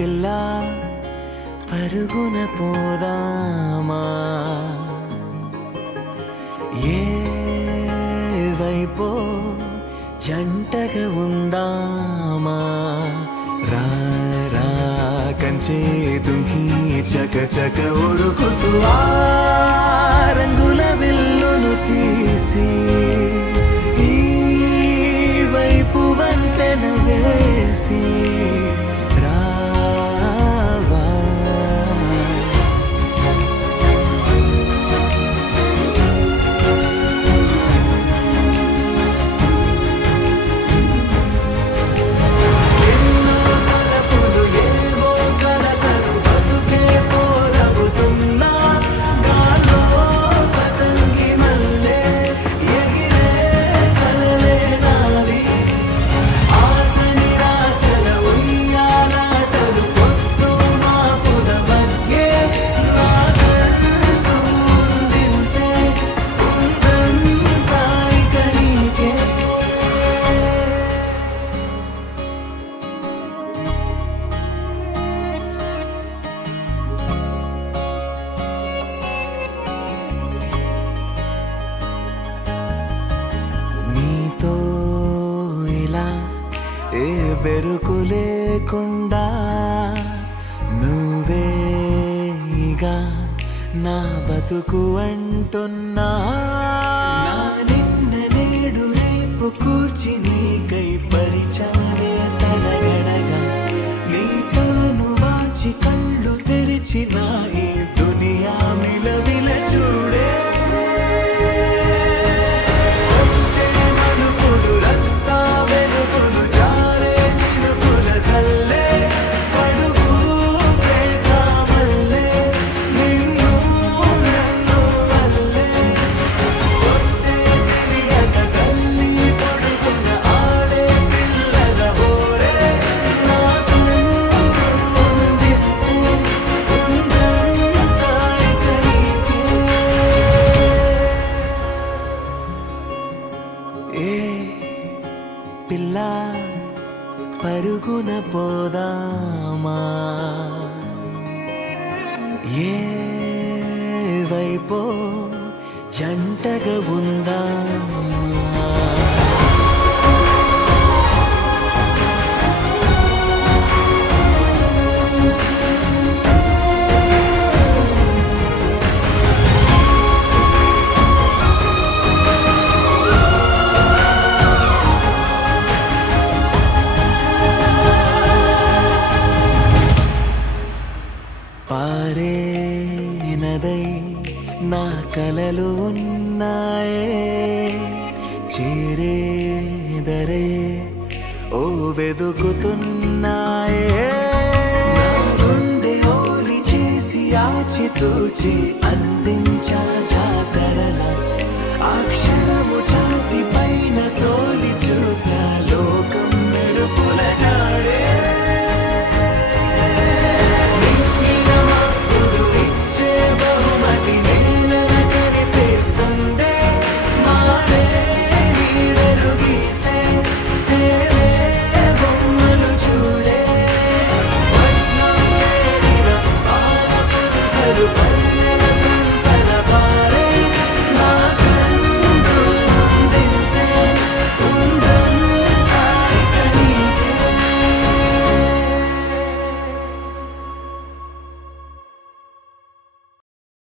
పిల్ల పరుగున పోదామా ఏ వైపో జంటగా ఉందామా రా రా కంచే దుంకి చక చక ఉరుకుతూ ఆ రంగుల విల్లును తీసి ఈ వైపు వంతెన వేసి ఏ బెరుకు లేకుండా నువ్వేగా నా బతుకు అంటున్నా నిన్న నేడు రేపు కూర్చి నీకై పరిచాలే తడగడగా నీ తలను వాచి కళ్ళు తెరిచిన ఈ దునియా మిలవిల చూడే పిల్ల పరుగున పోదామా ఏ వైపో జంటగా ఉందామా పారే నదై నా కలలు ఉన్నాయే చేరేదరే ఓ వెదుకుతున్నాయే నా గుండె ఓలి చేసి ఆచితూచి అంది